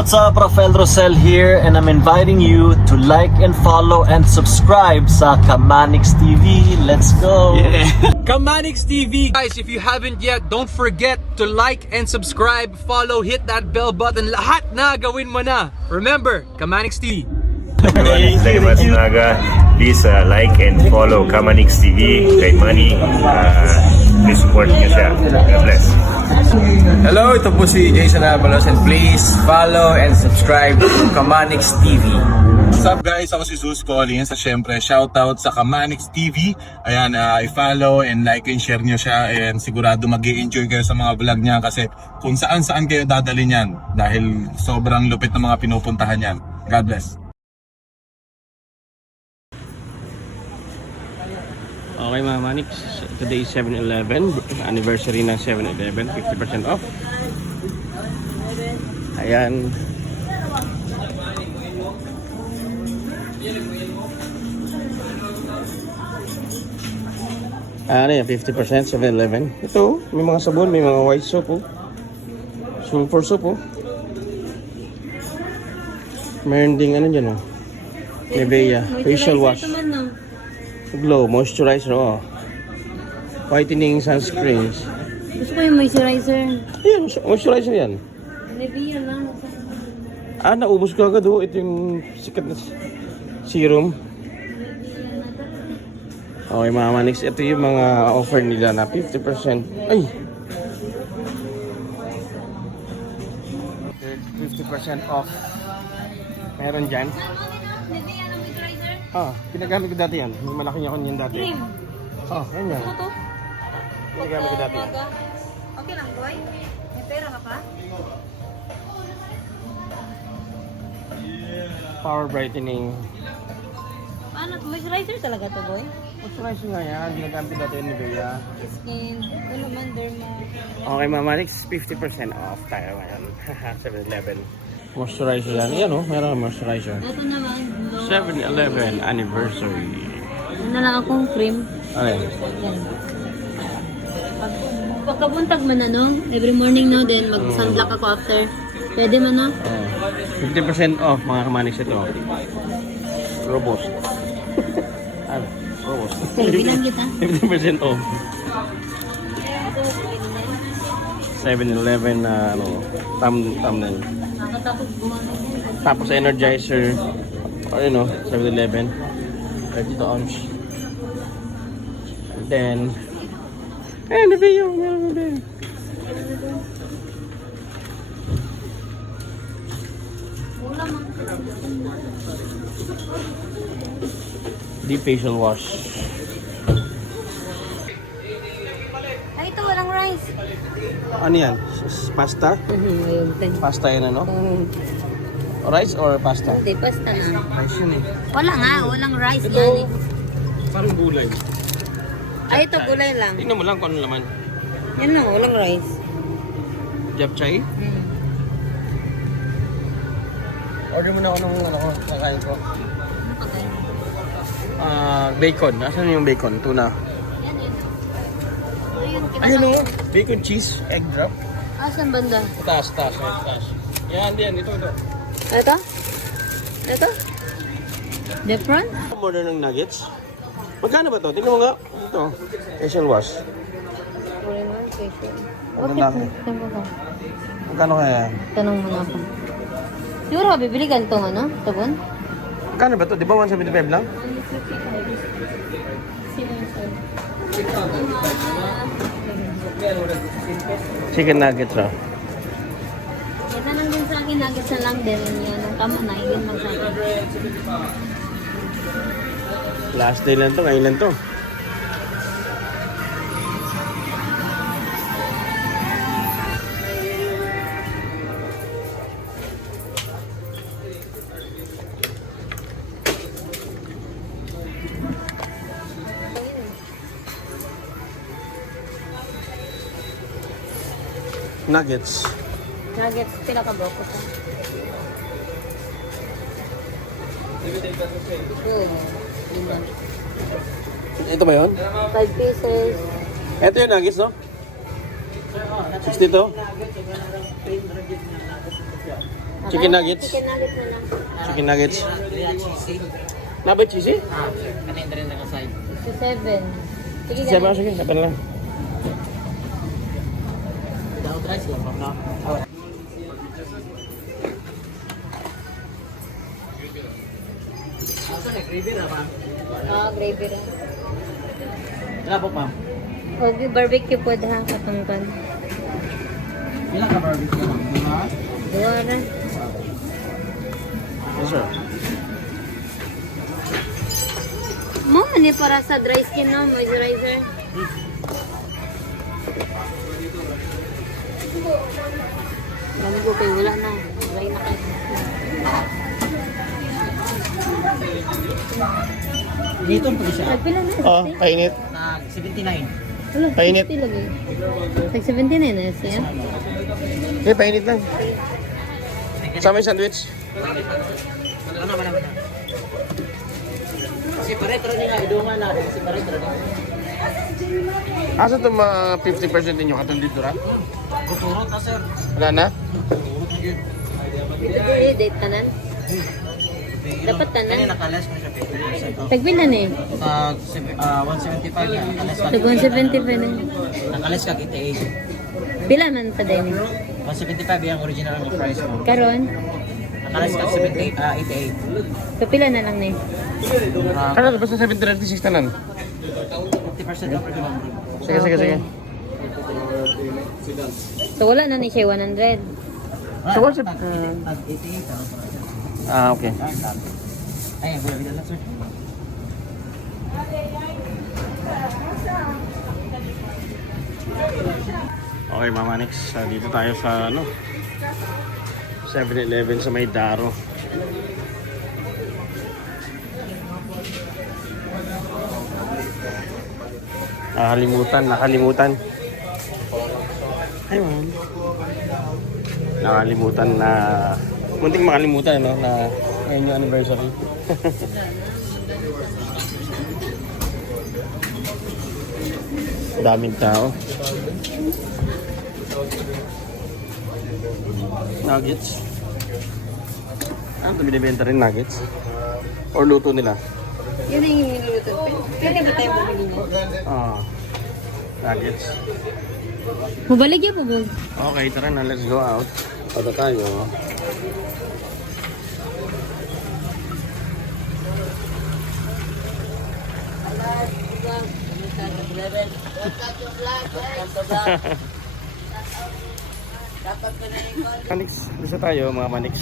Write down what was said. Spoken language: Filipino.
What's up, Rafael Rosel here, and I'm inviting you to like and follow and subscribe sa Kamanix TV. Let's go! Yeah. Kamanix TV. Guys, if you haven't yet, don't forget to like and subscribe, follow, hit that bell button. Lahat na gawin mo na. Remember, Kamanix TV. Everyone, it's Lenny Matsunaga. Please like and follow Kamanix TV. Great money. Please support niyo siya. God bless. Hello, ito po si Jason Avalos and please follow and subscribe to Kamanix TV. What's up guys? Ako si Zeus Collins. Siyempre, shoutout sa Kamanix TV. Ayan, i-follow and like and share nyo siya. And sigurado mag-i-enjoy kayo sa mga vlog niya kasi kung saan-saan kayo dadalhin yan. Dahil sobrang lupit ng mga pinupuntahan yan. God bless. Okay mga Manix, today is 7-Eleven, anniversary ng 7-Eleven, 50% off. Ayan. Ano yan, 50% 7-Eleven. Ito, may mga sabon, may mga white soap oh. Sulfur soap oh. Meron ding ano dyan oh. Nivea, facial wash. Glow, moisturizer, oh. Whitening sunscreens. Gusto ko yung moisturizer. Ayan, moisturizer yan. Nivea lang. Naubos ko agad, oh. Ito yung sikat na serum. Okay, mga Manix. Ito yung mga offer nila na 50%. Ay! 50% off. Meron dyan. Nivea lang moisturizer? Pinagamit ko dati yan. May malaki niya ko yan dati. Cream. Yan yan. Ano to? Pinagamit ko dati yan. Okay lang, boy. May pera ka pa? Power brightening. Paano? Moisturizer talaga to, boy? Moisturizer nga yan. Ginagamit ko dati yung Nivea. Skin. Ano man, derma. Okay, mga Manix, 50% off tayo ngayon. 7-Eleven. Moisturizer yan. Yan oh, meron ng moisturizer. Ito naman. 7-Eleven anniversary. Ano lang akong cream. Ano yan? Yan. Pagkabuntag man every morning then mag-sunblock ako after. Pwede man na. 50% off mga Kamanix ito. Robust. Robust. Bilang kita. 50% off. 7-Eleven na thumbnail. Nakatapos gumamit. Tapos energizer. Ayun 7-Eleven. 32 ounce. And then Nivea. Meron din. Wala man. Deep facial wash. Ay, ito walang rice. Ano yan? Pasta? Ayun, ten. Pasta yan ano? Rice or pasta? Hindi, pasta na. Rice yun eh. Wala nga, walang rice yan eh. Parang gulay. Ay, ito gulay lang. Tingnan mo lang kung ano laman. Yan lang, walang rice. Japchae? Order mo na ako nung kakain ko. Bacon. Asan yung bacon? Tuna. Yan, yan. Ayun, kita Ayun o. Bacon cheese, egg drop. Asan banda? Taas. Yan, ito. Ito? Ito? Different? Order ng nuggets. Magkano ba to? Tingnan mo nga. Ito. Facial wash. Ang lalaki. Magkano kaya yan? Tanong mo na ako. Siguro ka bibili ganitong tabon? Magkano ba to? Di ba 175 lang? Chicken nuggets oh. Ito lang din sa akin, nuggets na lang din. Yan, ang tama na, yun lang sa akin. Last day lang to. Ngayon lang to. Nuggets. Nuggets, pila ka bro ko sa? Good. Ito ba yun? 5 pieces. Ito yung nuggets, no? 62? Chicken nuggets. Chicken nuggets na lang. Chicken nuggets. Nabay cheesy? Si 7. Sige, Siya ba? ganun. Sige, sabi na lang. Gravy rin. Wala po, ma'am. Okay, barbecue po ha, katungkan. Ilan ka barbecue, ma'am? Dua ra. Yes, sir. Mo, mani para sa dry skin no, moisturizer. Dami ko kayo, wala na. Dry na kayo. Dito po siya. Nagpila na. Oh, painit. Nag 79. Wala, Painit. 50 lagi. Nag 79 na siya. Okay, painit lang. Sama yung sandwich. Ano ba naman? Kasi paretro niya, idungan na. Kasi paretro niya. Asa itong mga 50% ninyo katong dito ra? Kuturot na, sir. Wala na? Date tanan. Dapat tanan. Kaya nakalas mo siya 50%. Tagpila na eh. Nag 175 na. Nakalas ka. Tag 175 na. Nakalas ka 88. Pila man pa din. 175 yung original ng price mo. Karon, Nakalas ka 88. kapila na lang na eh. Kaya basta 736 tanan. 50% off rin, ma'am. Sige, sige, sige. So wala na ni siya 100. So what's it? Nag 88. Okay. Ay, wala lang, sir. Okay, Mama Nix. Dito tayo sa 7-Eleven sa Maydaro. Nakalimutan. Ayun. Nakalimutan na munting makalimutan na ngayon yung anniversary. Daming tao. Nuggets. Ano ito binibenta rin nuggets? Or luto nila? Yun yung niluluto. Pwede ba tayo bumili na? Nuggets. Mabalik yan po, Bog. Okay, tara na. Let's go out. Pada tayo. Manix, bisa tayo mga Manix.